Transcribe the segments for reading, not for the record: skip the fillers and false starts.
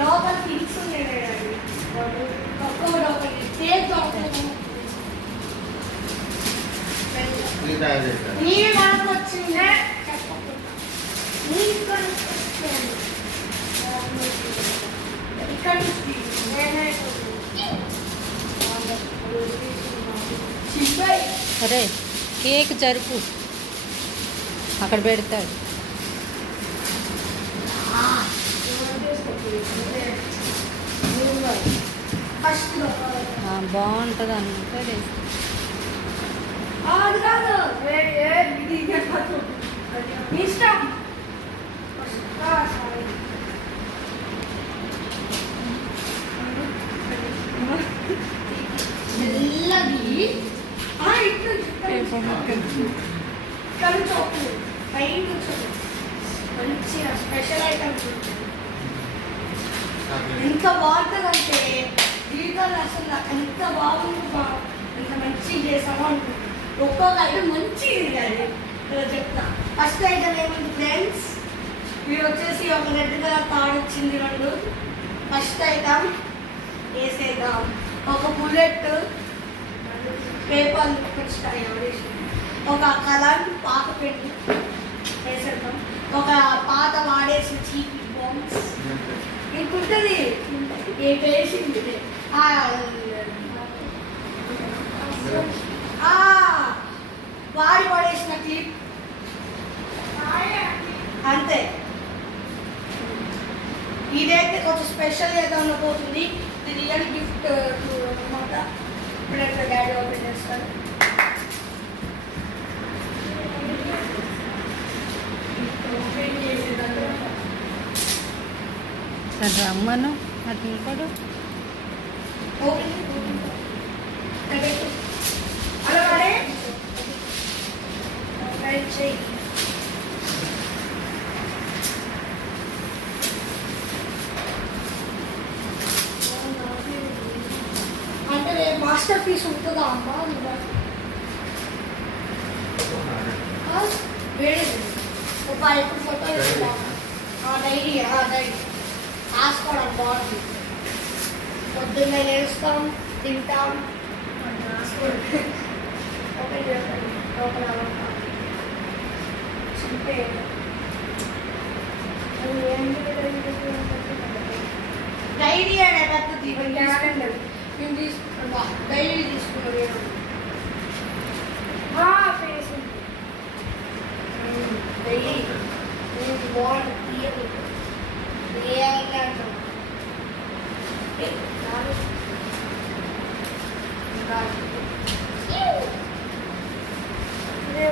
లోపల థింగ్స్ ఉన్నాయి ఒక్కొక్కటి ఒకటి టేక్ నీవే మనకు వచ్చిందే ఇక్కడ అరే కేక్ జరుపు అక్కడ పెడతాడు. బాగుంటుంది అంటే ఇష్టం మంచిగా స్పెషల్ ఐటమ్స్ ఎంత బాగుంటుందంటే జీవితాలు అసలు నాకు ఎంత బాగుంది, ఎంత మంచిగా చేసామో అనుకుంటుంది. ఒక్కొక్క ఐటమ్ మంచిది అది చెప్తా. ఫస్ట్ ఐటమ్ ఏముంది ఫ్రెండ్స్, మీరు వచ్చేసి ఒక రెడ్గా తాడు వచ్చింది 2. ఫస్ట్ ఐటమ్ వేసేద్దాం. ఒక బుల్లెట్ పేపర్ ఒక కలర్ పాత పెట్టి వేసేద్దాం. ఒక పాత వాడేసి చీపి బాంబ్స్ ఇంకుంటుంది వేసింది వాడి పడేసిన క్లిప్ అంతే. ఇదైతే కొంచెం స్పెషల్ గా ఉండబోతుంది. ఇది రియల్ గిఫ్ట్ అనమాట. ఇప్పుడైతే డాడీ ఓపెన్ చేస్తారు. రమ్మను అటు కూడా అంటే మాస్టర్ పీస్ ఉంటుందా అమ్మా? వేడేది ఎప్పుడు ఫోటో డైరీ రాసుకోవడం బాగుంది. పొద్దున్నే లేస్తాం, తింటాం, ఓపెన్ చేస్తాం. లోపల డైరీ అనేది మేము తీసుకుంటాం. డైరీ తీసుకున్నాం. ఫేస్ డైరీ బాగుంటుంది.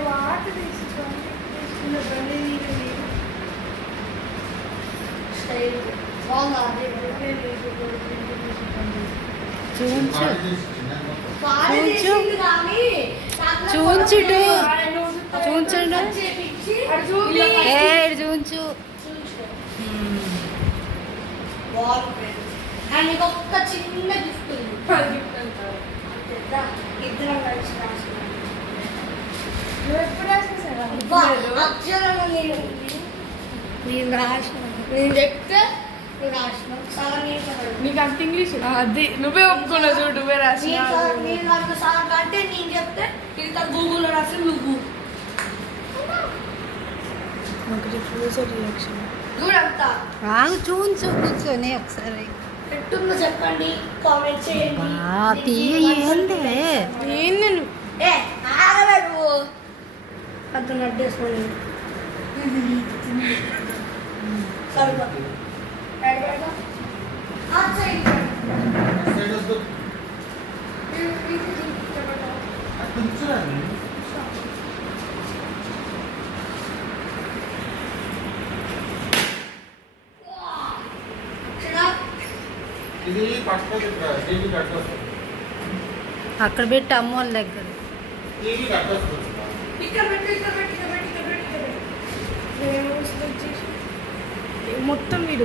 వాటర్ చూంచుడు చూంచుడు చూంచు అండ్ మీకు ఒక్క చిన్న గిఫ్ట్ ఉంది. ఇద్దరం కలిసి రాసుకున్నాం. అక్షరంగా నేను రాసిన, నేను చెప్తే నువ్వు రాసినావు. సగం నీకు అంత ఇంగ్లీష్ అది నువ్వే ఒప్పుకున్నావు చూడు. నువ్వే రాసిన నేను నాకు సగం అంటే నేను చెప్తే ఇంకా గూగుల్లో రాసి నువ్వు చూడంతా చూంచు కూర్చొని ఒకసారి ఎట్టుందో చెప్పండి, కామెంట్ చేయండి. ఏంది ఆగలేదు అంత నడ్డేసుకొని సరిపోతుంది. అక్కడ పెట్టి అమ్మ వాళ్ళ దగ్గర మొత్తం వీడు